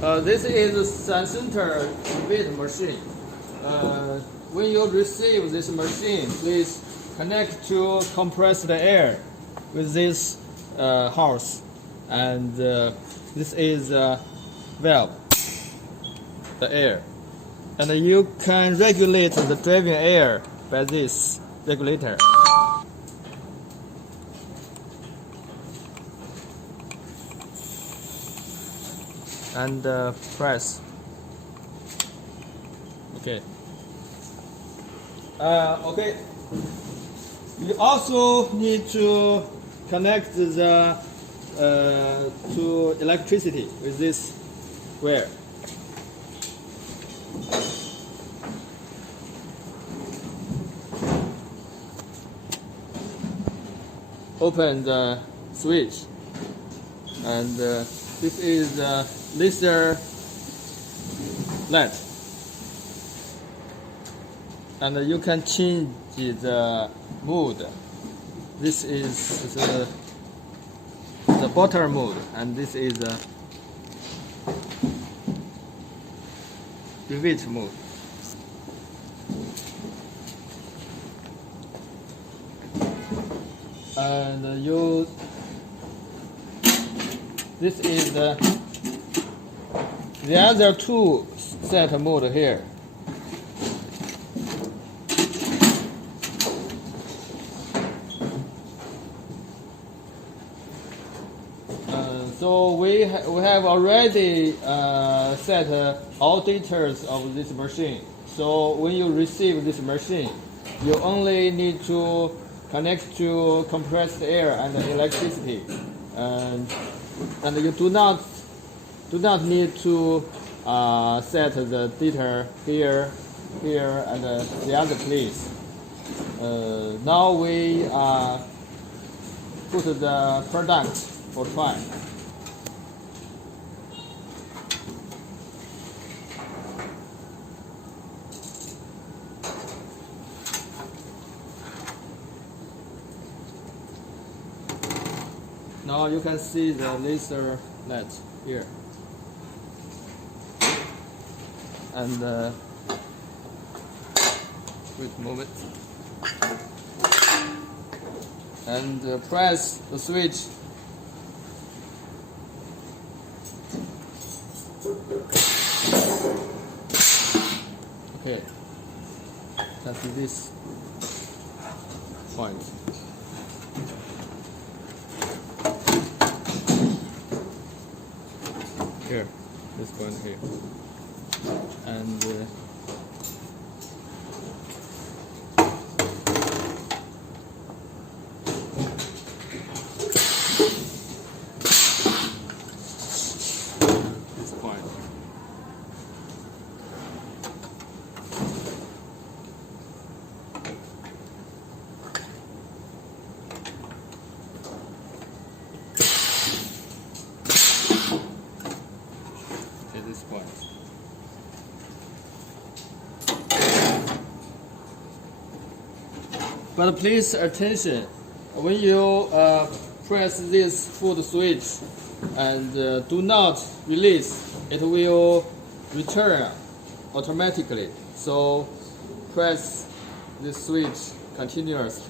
This is a Suncenter rivet machine. When you receive this machine, please connect to compressed air with this hose, and this is valve, the air, and you can regulate the driving air by this regulator. And press. Okay. Okay. You also need to connect the to electricity with this wire. Open the switch, and this is the laser light, and you can change the mode. This is the bottom mode, and this is the rivet mode. And this is the other two set mode here. So we have already set all data of this machine. So when you receive this machine, you only need to connect to compressed air and electricity, and you do not need to set the data here, and the other place. Now we put the product for try. Now you can see the laser light here, and wait a moment, and press the switch. Okay, that's this point. Here, this point here, and this point. This point. But please attention, when you press this foot switch and do not release, it will return automatically. So press this switch continuously.